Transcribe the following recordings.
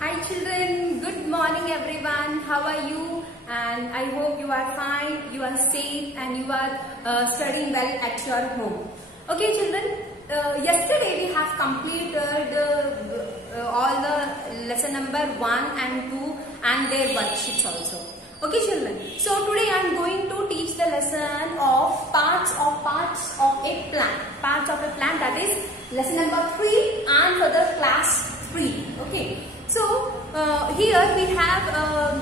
Hi children, good morning everyone. How are you? And I hope you are fine, you are safe and you are studying well at your home. Okay children, yesterday we have completed all the lesson number 1 and 2 and their worksheets also. Okay children, so today I am going to teach the lesson of parts of a plant. Parts of a plant, that is lesson number 3 and for the class 3. Okay. So here we have,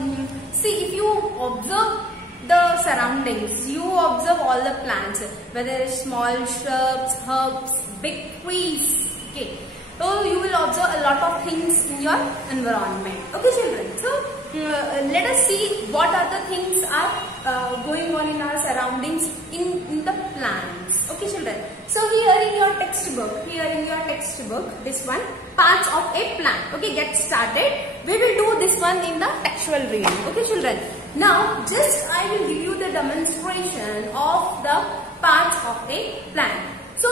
see, if you observe the surroundings, you observe all the plants, whether it's small shrubs, herbs, big trees. Okay. So you will observe a lot of things in your environment. Okay children. So let us see what are the things are going on in our surroundings in the plants. Okay children. So here in your textbook, this one, parts of a plant. Okay, get started. We will do this one in the textual reading. Okay children. Now just I will give you the demonstration of the parts of a plant. So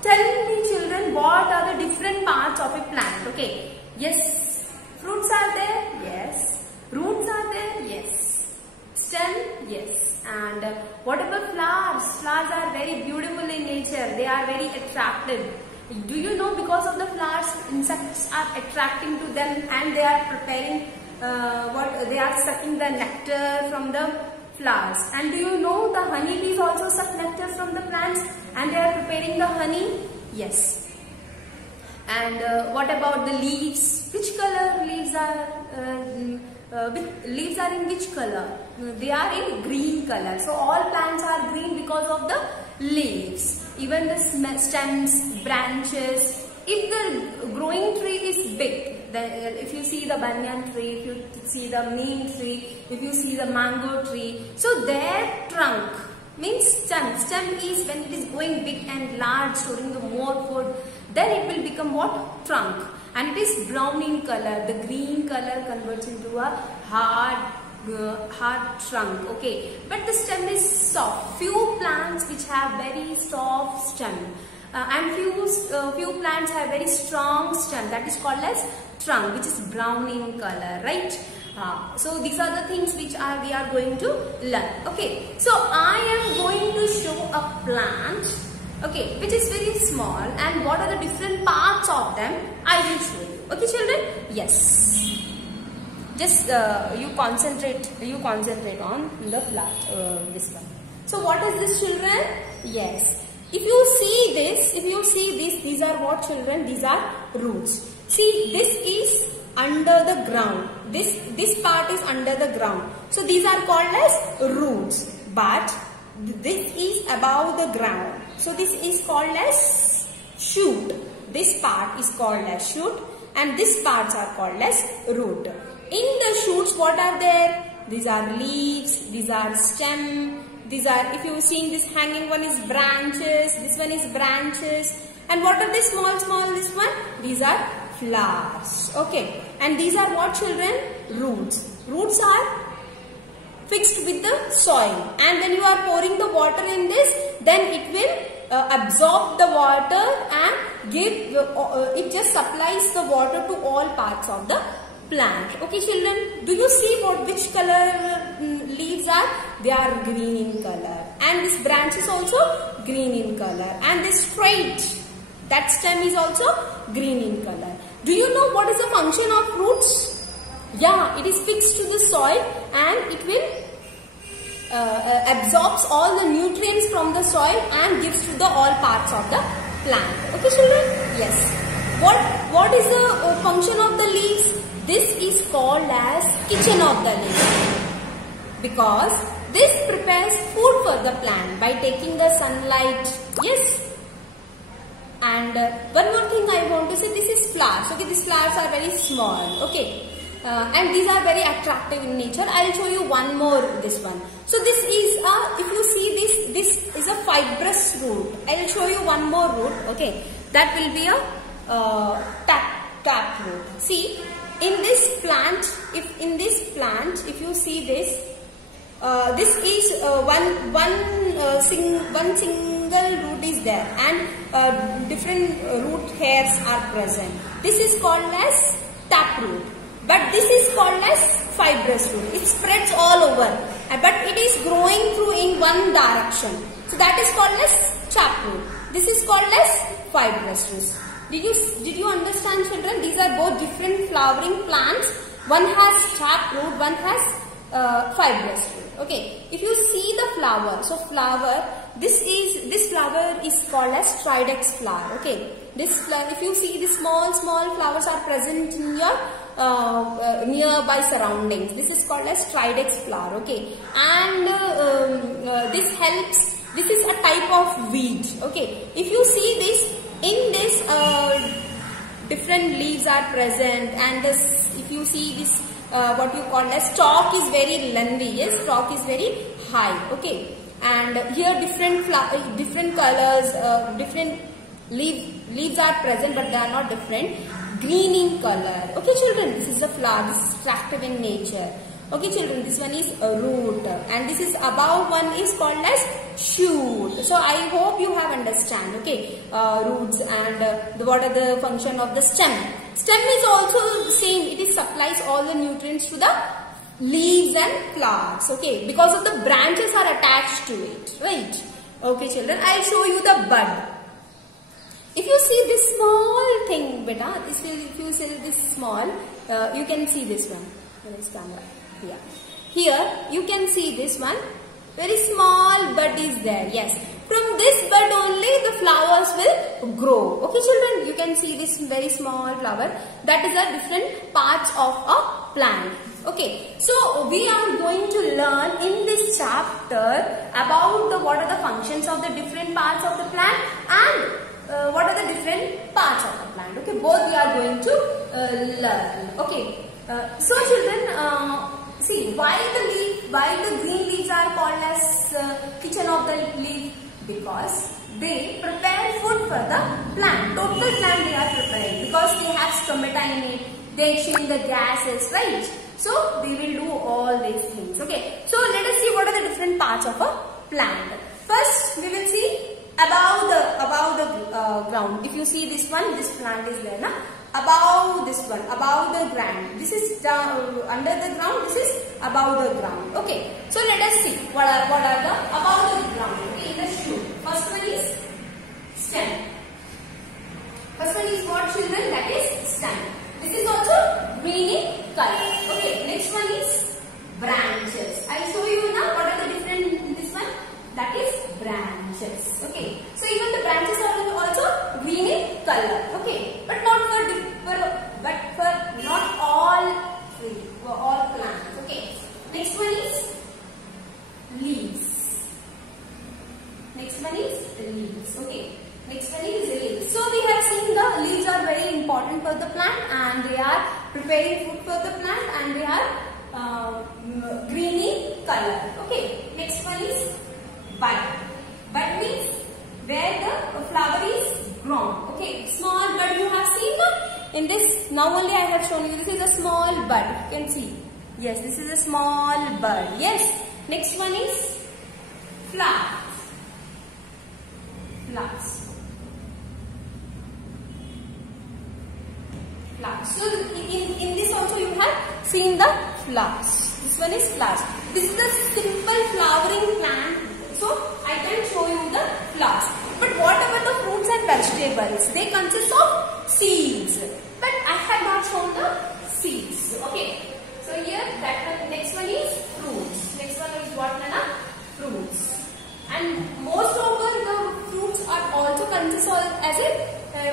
tell me children, what are the different parts of a plant? Okay. Yes. Fruits are there? Yes. Roots are there? Yes. Stem? Yes. And what about flowers? Flowers are very beautiful in nature. They are very attractive. Do you know, because of the flowers, insects are attracting to them and they are preparing they are sucking the nectar from the flowers. And do you know the honeybees also suck nectar from the plants and they are preparing the honey? Yes. And what about the leaves? Which color leaves are? Leaves are in which color? They are in green color. So all plants are green because of the leaves. Even the stems, branches. If the growing tree is big, if you see the banyan tree, if you see the neem tree, if you see the mango tree, so their trunk means stem. Stem is when it is going big and large, storing the more food, then it will become what? Trunk. And it is brown in color. The green color converts into a hard trunk. Okay, but the stem is soft. Few plants which have very soft stem, and few plants have very strong stem. That is called as trunk, which is brown in color, right? So these are the things which we are going to learn. Okay, so I am going to show a plant. Okay, which is very small, and what are the different parts of them I will show you. Okay children? Yes. Just you concentrate on the plant, this one. So what is this children? Yes. If you see this, these are what children? These are roots. See, this is under the ground. This part is under the ground. So these are called as roots. But this is above the ground. So this is called as shoot. This part is called as shoot and these parts are called as root. In the shoots, what are there? These are leaves, these are stem, these are, if you see this hanging one is branches, this one is branches. And what are these small, this one? These are flowers. Okay. And these are what children? Roots. Roots are fixed with the soil, and when you are pouring the water in this, then it will absorb the water and give it just supplies the water to all parts of the plant. Okay children, do you see which color leaves are? They are green in color, and this branch is also green in color, and this straight, that stem is also green in color. Do you know what is the function of roots? Yeah, it is fixed to the soil and it will absorbs all the nutrients from the soil and gives to the all parts of the plant. Okay children? Yes. What is the function of the leaves? This is called as kitchen of the leaves, because this prepares food for the plant by taking the sunlight. Yes. And one more thing I want to say, this is flowers. Okay, these flowers are very small. Okay. And these are very attractive in nature. I will show you one more, this one. So this is if you see this is a fibrous root. I will show you one more root. Okay, that will be a tap root. See, in this plant, if you see this, this is one single root is there, and different root hairs are present. This is called as taproot. but this is called as fibrous root. It spreads all over, but it is growing through in one direction. So that is called as taproot. This is called as fibrous roots. Did you understand, children? These are both different flowering plants. One has taproot, one has fibrous root. Okay. If you see the flower, so flower, this flower is called as Stridex flower. Okay. This flower, if you see the small flowers are present in your nearby surroundings. This is called as Stridex flower. Okay. And this helps. This is a type of weed. Okay. If you see this, in this different leaves are present, and this, if you see this, what you call as stalk is very lengthy. Yes, stalk is very high. Okay. And here different colors, different leaves are present, but they are not different. Green in color. Okay, children, this is a flower. This is attractive in nature. Okay, children, this one is a root, and this is above one is called as shoot. So I hope you have understand. Okay, roots and what are the function of the stem. Stem is also same. It is supplies all the nutrients to the leaves and flowers. Okay, because of the branches are attached to it. Right. Okay, children, I'll show you the bud. If you see this small thing, beta, if you see this small, you can see this one. Where is camera? Yeah. Here you can see this one. Very small bud is there. Yes. From this bud only the flowers will grow. Okay, children, you can see this very small flower. That is the different parts of a plant. Okay. So we are going to learn in this chapter about what are the functions of the different parts of the plant and what are the different parts of the plant. Okay, both we are going to learn. Okay, so children, see why the green leaves are called as kitchen of the leaf? Because they prepare food for the plant. Total plant they are preparing because they have stomata in it. They exchange the gases, right? So they will do all these things. Okay, so let us see what are the different parts of a plant. First, we will see above the ground. If you see this one, this plant is there, na? Above this one, above the ground. This is down under the ground. This is above the ground. Okay. So let us see what are the above the ground. Okay, in the shoot. First one is stem. First one is what, children? That is stem. This is also green in color. Okay. Next one is branches. I show you now what are the different in this one. That is branches. Okay. So even the branches are also green in color. Okay. But not for not all trees, for all plants. Okay. Next one is leaves. Next one is leaves. Okay. Next one is leaves. So we have seen the leaves are very important for the plant, and they are preparing food for the plant, and they are green in color. Okay. Next one is bud. Bud means where the flower is grown. Okay, small bud you have seen in this. Now only I have shown you. This is a small bud. You can see. Yes, this is a small bud. Yes. Next one is flowers. Flowers. Flowers. So in this also you have seen the flowers. This one is flowers. This is the simple flowering plant. So I can show you the flowers. But what about the fruits and vegetables? They consist of seeds. But I have not shown the seeds. Okay. So here that one, next one is fruits. Next one is what, Nana? Fruits. And most over the fruits are also consist as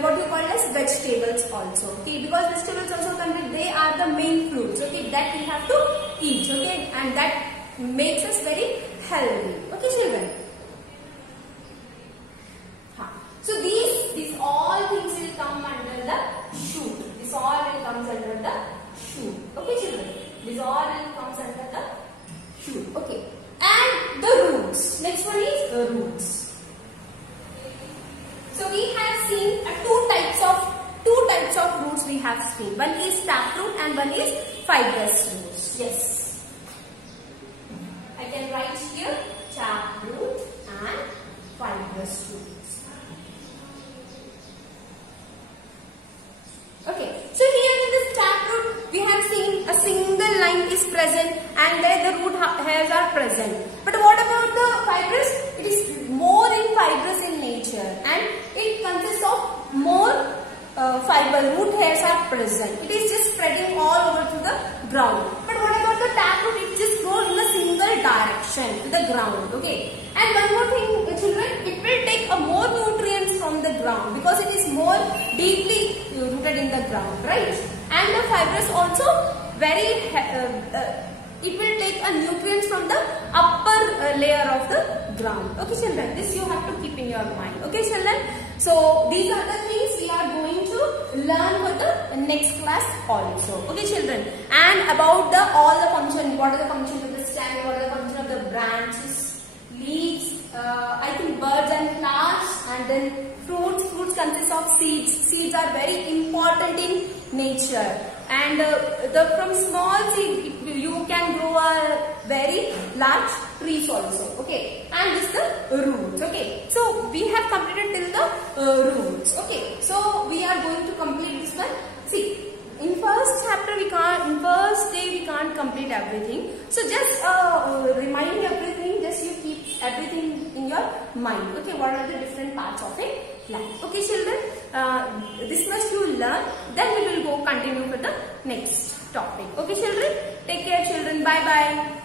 what you call as vegetables also. Okay. Because vegetables also they are the main fruits. Okay. That we have to eat. Okay. And that makes us very healthy. Okay, children. So these all things will come under the shoot. This all will comes under the shoot. Okay, children. This all will comes under the shoot. Okay. And the roots. Next one is roots. So we have seen two types of roots we have seen. One is taproot and one is fibrous roots. Yes. I can write here taproot and fibrous roots. Okay, so here in this taproot we have seen present. But what about the fibrous? It is more in fibrous in nature and it consists of more fiber. Root hairs are present. It is just spreading all over to the ground. But what about the taproot? It just grows in a single direction to the ground. Okay. And one more thing, children, it will take more nutrients from the ground because it is more deeply rooted in the ground, right? And the fibrous also very it will take a nutrients from the upper layer of the ground. Okay, children, this you have to keep in your mind. Okay, children. So these are the things we are going to learn for the next class also. Okay, children. And about the all the function, what are the functions of the stem, what are the functions of the branches, leaves, I think birds and flowers, and then fruits. Fruits consist of seeds. Seeds are very important in nature. And from small seed you can grow a very large trees also. Okay, and this the roots. Okay, so we have completed till the roots. Okay, so we are going to complete this one. See, in first chapter we can't, in first day we can't complete everything. So just remind everything. Just you keep everything in your mind. Okay, what are the different parts of a plant? Okay, children, this much you learn. Then we will go continue for the next topic. Okay, children, take care, children. Bye bye.